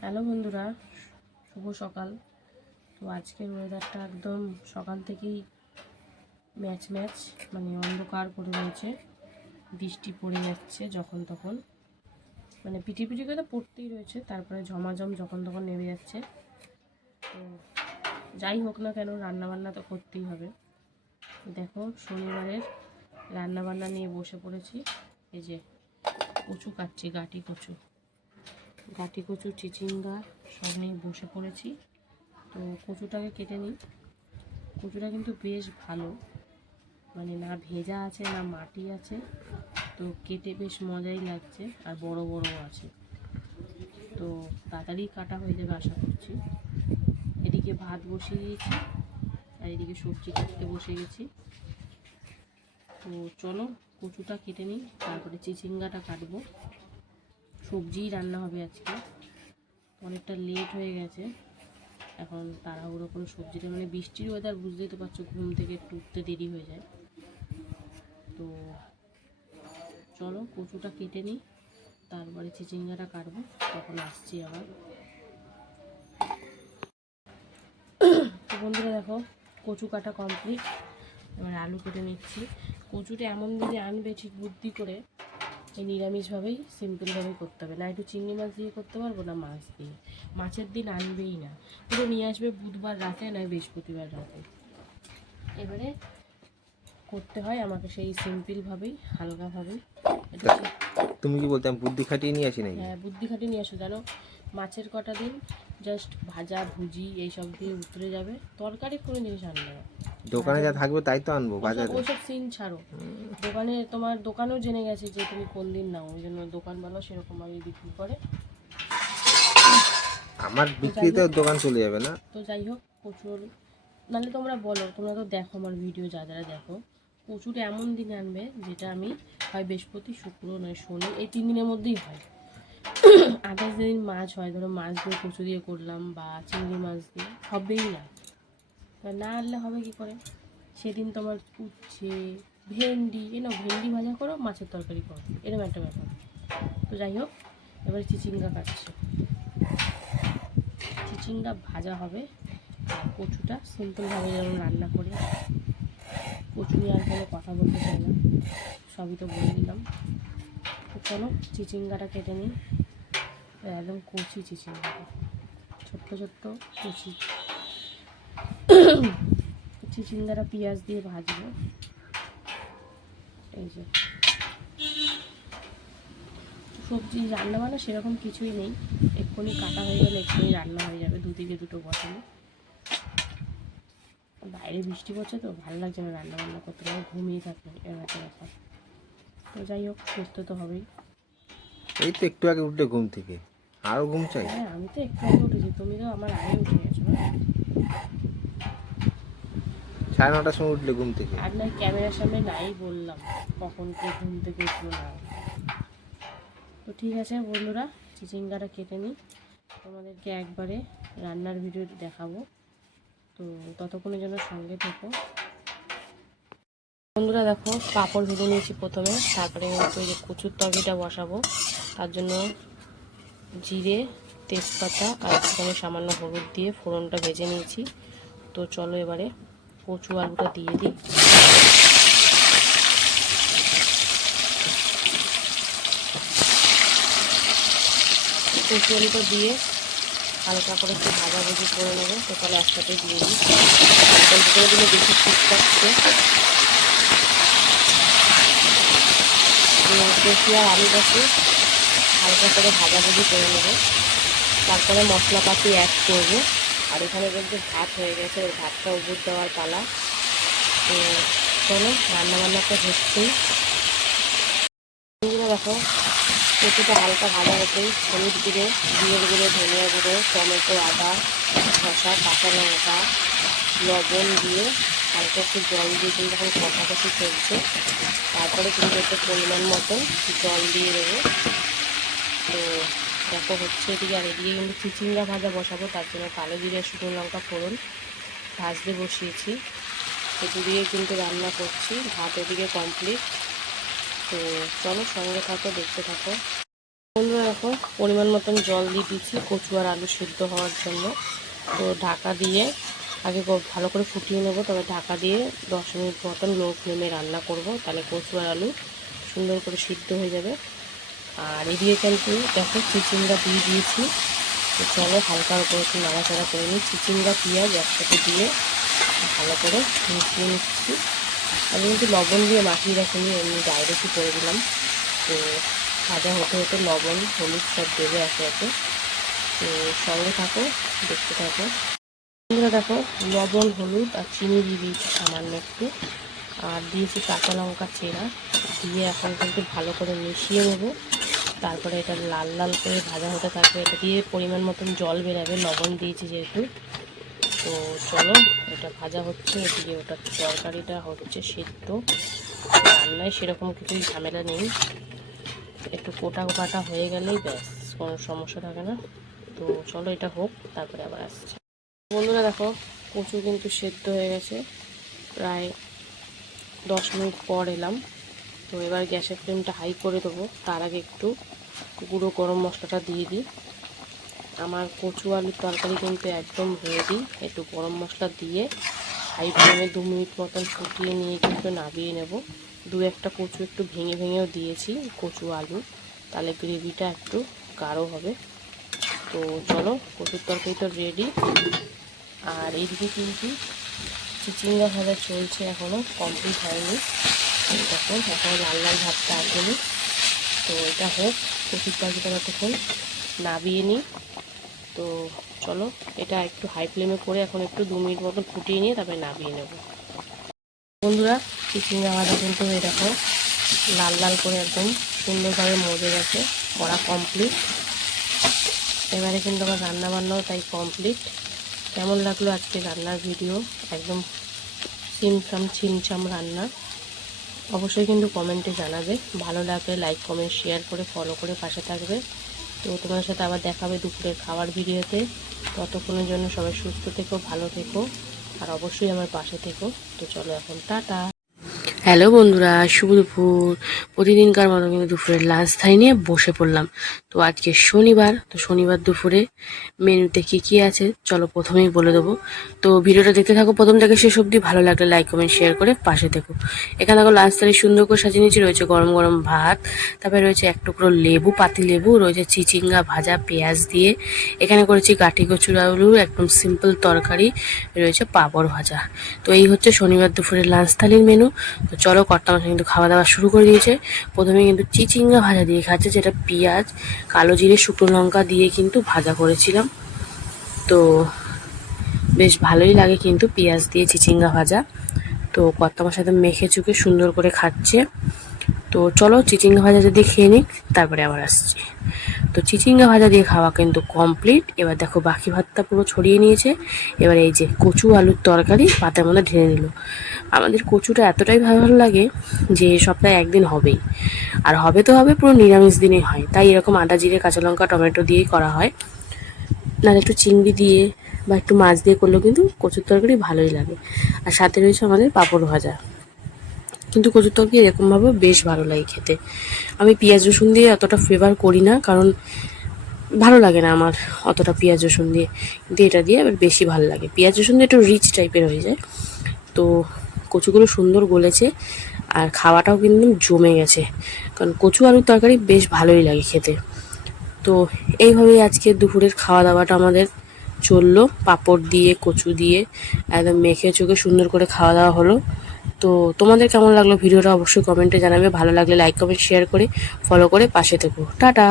Hello বন্ধুরা, শুভ সকাল। তো আজকের ওয়েদারটা একদম সকাল থেকেই ম্যাচ ম্যাচ মানে অন্ধকার করে রয়েছে। বৃষ্টি পড়ে যাচ্ছে যখন তখন। মানে পিটি পিটি করে পড়তেই রয়েছে, তারপরে ঝমাঝম যখন তখন নেমে যাচ্ছে। তো যাই হোক না কেন, রান্নাবান্না তো করতেই হবে। দেখো, শনিবারের রান্নাবান্না নিয়ে বসে পড়েছি। এই যে কচু কাটছি, গাটি কচু। গাটি কচু চিচিঙ্গা সব নিয়ে বসে পড়েছি। তো কচুটাকে কেটে নিই। কচুটা কিন্তু বেশ ভালো। মানে না ভেজা আছে, না মাটি আছে। তো কেটে বেশ মজাই লাগছে আর বড় বড় আছে। তো তাড়াতাড়ি কাটা হয়ে যাবে আশা করছি। এদিকে ভাত বসিয়ে দিয়েছি আর এদিকে সবজি কাটতে বসে গেছি। তো চলো কচুটা কেটে নিই, তারপরে চিচিঙ্গাটা কাটবো। সবজিই রান্না হবে আজকে। অনেকটা লেট হয়ে গেছে। এখন তাড়াহুড়ো করে সবজিটা মানে বৃষ্টির ওয়েদার বুঝতেই তো পারছ, ঘুম থেকে একটু উঠতে দেরি হয়ে যায়। তো চলো কচুটা কেটে নিই, তারপরে চিচিঙ্গাটা কাটবো, তখন আসছি আবার। তো বন্ধুরা দেখো, কচু কাটা কমপ্লিট এবার আলু কেটে নিচ্ছি। কচুটা এমন দিনে আনবে, ঠিক বুদ্ধি করে এই নিরামিষভাবেই সিম্পলভাবেই করতে হবে। না একটু চিংড়ি মাছ দিয়ে করতে পারব না মাছ দিয়ে। মাছের দিন আনবেই না। পুরো নিয়ে আসবে বুধবার রাতে নয় বৃহস্পতিবার রাতে। এবারে করতে হয় আমাকে সেই সিম্পলভাবেই হালকাভাবেই। তুমি কি বলতে আমি বুদ্ধি খাটিয়ে নিয়ে আসি নাকি? হ্যাঁ বুদ্ধি খাটিয়ে নিয়ে আসো। জানো মাছের কটা দিন জাস্ট ভাজা ভুজি এইসব দিয়ে উতরে যাবে। তরকারি কোনো জিনিস আনবে না। দোকানে যা থাকবে তাই তো আনব বাজারে। ওইসব সিন ছাড়ো। দোকানে তোমার দোকানও জেনে গেছে যে তুমি কোন দিন নাও ওই জন্য দোকানওয়ালাও সেরকমভাবে বিক্রি করে। আমার বিক্রিতে দোকান চলে যাবে না। তো যাই হোক প্রচুর নাহলে তোমরা বলো তোমরা তো দেখো আমার ভিডিও যা যারা দেখো। প্রচুর এমন দিন আনবে যেটা আমি হয় বৃহস্পতি শুক্র নয় শনি এই তিন দিনের মধ্যেই হয়। আঠাশ দিন মাছ হয় ধরো মাছ দিয়ে কচু দিয়ে করলাম বা চিংড়ি মাছ দিয়ে হবেই না। তা না আনলে হবে কি করে? সেদিন তোমার উচ্ছে, ভেন্ডি এ না ভেন্ডি ভাজা করো, মাছের তরকারি করো। এরকম একটা ব্যাপার। তো যাই হোক, এবারে চিচিঙ্গা কাটছে। চিচিঙ্গা ভাজা হবে কচুটা সিম্পলভাবে যেমন রান্না করি। কচু নিয়ে আর কোনো কথা বলতে চাই না। সবই তো বলে দিলাম। তো চলো, চিচিঙ্গাটা কেটে নিই। একদম কচি চিচিঙ্গাটা। ছোট্ট ছোট্ট কচি। চিচিঙ্গাটা পেঁয়াজ দিয়ে ভাজবো। এই যে। সবজি রান্না বান্না সেরকম কিছুই নেই। এক্ষুনি কাটা হয়ে গেলে এক্ষুনি রান্না হয়ে যাবে দুদিকে দুটো বসানো। বাইরে বৃষ্টি পড়ছে তো ভালো লাগছে না রান্না বান্না করতে। পারে ঘুমিয়ে থাকে এরকম একটা ব্যাপার। তো যাই হোক সুস্থ তো হবেই। এই তো একটু আগে উঠলে ঘুম থেকে। আরও ঘুম চাই। হ্যাঁ আমি তো একটু আগে উঠেছি। তুমি তো আমার আগে উঠে গেছো। না সাড়ে নটার সময় উঠলে ঘুম থেকে? আর নয় ক্যামেরার সামনে নাই বললাম, কখন কে ঘুম থেকে উঠল না। তো ঠিক আছে বন্ধুরা, চিচিঙ্গাটা কেটে নিই। তোমাদেরকে একবারে রান্নার ভিডিও দেখাবো। তো ততক্ষণের জন্য সঙ্গে থেকো। বন্ধুরা দেখো, পাঁপড় ভেজে নিয়েছি প্রথমে। তারপরে ওই যে কচুর তরকারিটা বসাবো। তার জন্য জিরে, তেজপাতা আর একটুখানি সামান্য হলুদ দিয়ে ফোড়নটা ভেজে নিয়েছি। তো চলো এবারে কচু আলুটা দিয়ে দিই। কচু আলুটা দিয়ে হালকা করে একটু ভাজাভুজি করে নেব সকালে একসাথে দিয়ে দিই। করে দিলে বেশি ঠিক থাকছে কচু আর আলুটাকে হালকা করে ভাজাভুজি করে নেব। তারপরে মশলাপাতি অ্যাড করব। আর এখানে কিন্তু ভাত হয়ে গেছে, ওই ভাতটা উপর দেওয়ার পালা। তো চলো, রান্না বান্নাটা হচ্ছেই। এগুলো দেখো, কচুটা হালকা ভাজা হতেই হলুদ গুঁড়ো, জিরের গুঁড়ো, ধনিয়া গুঁড়ো, টমেটো, আদা শসা কাঁচা লঙ্কা, লবণ দিয়ে হালকা একটু জল দিয়ে কিন্তু যখন কষাকষি চলছে। তারপরে কিন্তু একটু পরিমাণ মতন জল দিয়ে দেবো। তো দেখো হচ্ছে এদিকে, আর এদিকে কিন্তু চিচিঙ্গা ভাজা বসাবো, তার জন্য কালো জিরে, শুকনো লঙ্কা ফোড়ন ভাজতে বসিয়েছি। তো দুদিকে কিন্তু রান্না করছি, ভাত এদিকে কমপ্লিট তো চলো সঙ্গে থাকো, দেখতে থাকো। বন্ধুরা, দেখো, পরিমাণ মতন জল দিয়ে দিচ্ছি কচু আর আলু সিদ্ধ হওয়ার জন্য। তো ঢাকা দিয়ে আগে ভালো করে ফুটিয়ে নেব, তবে ঢাকা দিয়ে দশ মিনিট মতন লো ফ্লেমে রান্না করব, তাহলে কচু আর আলু সুন্দর করে সিদ্ধ হয়ে যাবে। আর এদিকে কিন্তু দেখো চিচিঙ্গা দিয়ে দিয়েছি। চলো হালকার উপরে একটু নাড়াচাড়া করে নিই। চিচিঙ্গা, পেঁয়াজ একসাথে দিয়ে ভালো করে মিশিয়ে নিচ্ছি। আমি কিন্তু লবণ দিয়ে মাখিয়ে রাখিনি এমনি ডাইরেক্টই করে দিলাম। তো ভাজা হতে হতে লবণ, হলুদ সব দেবে একে একে। তো সঙ্গে থাকো, দেখতে থাকো। বন্ধুরা দেখো, লবণ, হলুদ আর চিনি দিয়ে দিয়েছি সামান্য একটু। আর দিয়েছি কাঁচা লঙ্কা চেরা, দিয়ে এখন কিন্তু ভালো করে মিশিয়ে নেব। তারপরে এটা লাল লাল করে ভাজা হতে থাকবে। এটা দিয়ে পরিমাণ মতন জল বেরাবে, লবণ দিয়েছি যেহেতু। তো চলো, এটা ভাজা হচ্ছে, এদিকে ওটা তরকারিটা হচ্ছে সিদ্ধ। রান্নায় সেরকম কিছুই ঝামেলা নেই। একটু কোটা কাটা হয়ে গেলেই ব্যাস, কোনো সমস্যা থাকে না। তো চলো এটা হোক, তারপরে আবার আসছে। বন্ধুরা দেখো, কচু কিন্তু সেদ্ধ হয়ে গেছে। প্রায় দশ মিনিট পর এলাম। তো এবার গ্যাসের ফ্লেমটা হাই করে দেবো। তার আগে একটু গুঁড়ো গরম মশলাটা দিয়ে দিই। আমার কচু আলুর তরকারি কিন্তু একদম রেডি একটু গরম মশলা দিয়ে হাই ফ্লেমে দু মিনিট মতন ফুটিয়ে নিয়ে কিন্তু নাবিয়ে নেব। দু একটা কচু একটু ভেঙে ভেঙেও দিয়েছি কচু আলু। তাহলে গ্রেভিটা একটু গাঢ় হবে। তো চলো, কচুর তরকারি তো রেডি আর এইদিকে কিন্তু চিচিঙ্গা ভাজা চলছে এখনও কমপ্লিট হয়নি। দেখো এখন লাল লাল ভাতটা আসেনি তো এটা হোক কচুর তরকারিটা ততক্ষণ নাবিয়ে নিই। তো চলো, এটা একটু হাই ফ্লেমে করে এখন একটু দু মিনিট মতন ফুটিয়ে নিয়ে তারপরে নাবিয়ে নেব। বন্ধুরা, চিচিঙ্গা ভাজা কিন্তু দেখো লাল লাল করে একদম সুন্দরভাবে মজে গেছে, করা কমপ্লিট এবারে কিন্তু আমার রান্না বান্নাও তাই কমপ্লিট কেমন লাগল আজকে রান্নার ভিডিও একদম সিমসাম, ছিমছাম রান্না। অবশ্যই কিন্তু কমেন্টে জানাবে। ভালো লাগলে লাইক কমেন্ট শেয়ার করে ফলো করে পাশে থাকবে। তো তোমার সাথে আবার দেখাবে দুপুরের খাওয়ার ভিডিওতে। ততক্ষণের জন্য সবাই সুস্থ থেকো, ভালো থেকো, আর অবশ্যই আমার পাশে থেকো। তো চলো এখন, টাটা। হ্যালো বন্ধুরা, শুভ দুপুর। প্রতিদিনকার মতো কিন্তু দুপুরের লাঞ্চ থাই নিয়ে বসে পড়লাম। তো আজকে শনিবার, তো শনিবার দুপুরে মেনুতে কি কি আছে? চলো প্রথমেই বলে দেবো। তো ভিডিওটা দেখতে থাকো, প্রথম থেকে শেষ অবধি ভালো লাগলে লাইক কমেন্ট শেয়ার করে পাশে থেকো। এখানে দেখো লাঞ্চ থালি সুন্দর করে সাজিয়ে নিয়েছি, রয়েছে গরম গরম ভাত, তারপরে রয়েছে এক টুকরো লেবু, পাতি লেবু, রয়েছে চিচিঙ্গা ভাজা, পেঁয়াজ দিয়ে। এখানে করেছি গাঠি কচুর আলুর একদম সিম্পল তরকারি, রয়েছে পাঁপড় ভাজা। তো এই হচ্ছে শনিবার দুপুরের লাঞ্চ থালির মেনু তো চলো কর্তা কিন্তু খাওয়া দাওয়া শুরু করে দিয়েছে। প্রথমে কিন্তু চিচিঙ্গা ভাজা দিয়ে খাচ্ছে, যেটা পেঁয়াজ, কালো জিরে, শুকনো লঙ্কা দিয়ে কিন্তু ভাজা করেছিলাম। তো বেশ ভালোই লাগে কিন্তু পেঁয়াজ দিয়ে চিচিঙ্গা ভাজা। তো কর্তা মশাই তো মেখে চুকে সুন্দর করে খাচ্ছে। তো চলো চিচিঙ্গা ভাজা যদি খেয়ে নিক তারপরে আবার আসছি। তো চিচিঙ্গা ভাজা দিয়ে খাওয়া কিন্তু কমপ্লিট এবার দেখো বাকি ভাতটা পুরো ছড়িয়ে নিয়েছে। এবার এই যে কচু আলুর তরকারি, পাতার মধ্যে ঢেলে নিল। আমাদের কচুটা এতটাই ভালো লাগে যে সপ্তাহে একদিন হবেই। আর হবে তো হবে, পুরো নিরামিষ দিনেই হয়। তাই এরকম আদা, জিরে, কাঁচা লঙ্কা, টমেটো দিয়েই করা হয়। নাহলে একটু চিংড়ি দিয়ে বা একটু মাছ দিয়ে করলেও কিন্তু কচুর তরকারি ভালোই লাগে। আর সাথে রয়েছে আমাদের পাঁপড় ভাজা। কিন্তু কচুর তরকারি এরকমভাবে বেশ ভালো লাগে খেতে। আমি পেঁয়াজ, রসুন দিয়ে অতটা ফ্লেভার করি না, কারণ ভালো লাগে না আমার অতটা পেঁয়াজ, রসুন দিয়ে। কিন্তু এটা দিয়ে আবার বেশি ভালো লাগে। পেঁয়াজ, রসুন দিয়ে একটু রিচ টাইপের হয়ে যায়। তো কচুগুলো সুন্দর গলেছে আর খাওয়াটাও কিন্তু জমে গেছে। কারণ কচু আলুর তরকারি বেশ ভালোই লাগে খেতে। তো এইভাবেই আজকে দুপুরের খাওয়া দাওয়াটা আমাদের চলল। পাঁপড় দিয়ে, কচু দিয়ে, একদম মেখে চোখে সুন্দর করে খাওয়া দাওয়া হলো। তো তোমাদের কেমন লাগল ভিডিওটা অবশ্যই কমেন্টে জানাবে। ভালো লাগলে লাইক কমেন্ট শেয়ার করে ফলো করে পাশে থেকো। টাটা!